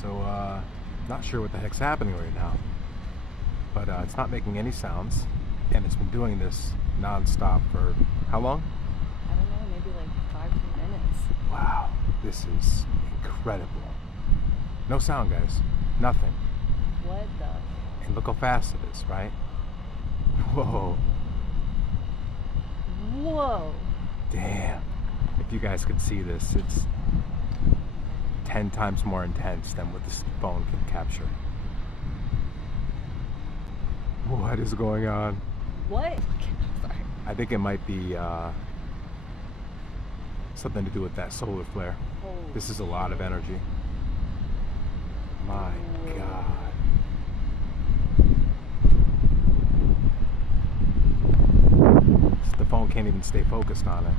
So, not sure what the heck's happening right now. But it's not making any sounds. And it's been doing this non-stop for how long? I don't know, maybe like 5 minutes. Wow, this is incredible. No sound, guys. Nothing. What the? And look how fast it is, right? Whoa. Whoa. Damn. If you guys could see this, it's 10 times more intense than what this phone can capture. What is going on? What? Sorry. I think it might be something to do with that solar flare. Holy This is a lot of energy. My God. The phone can't even stay focused on it.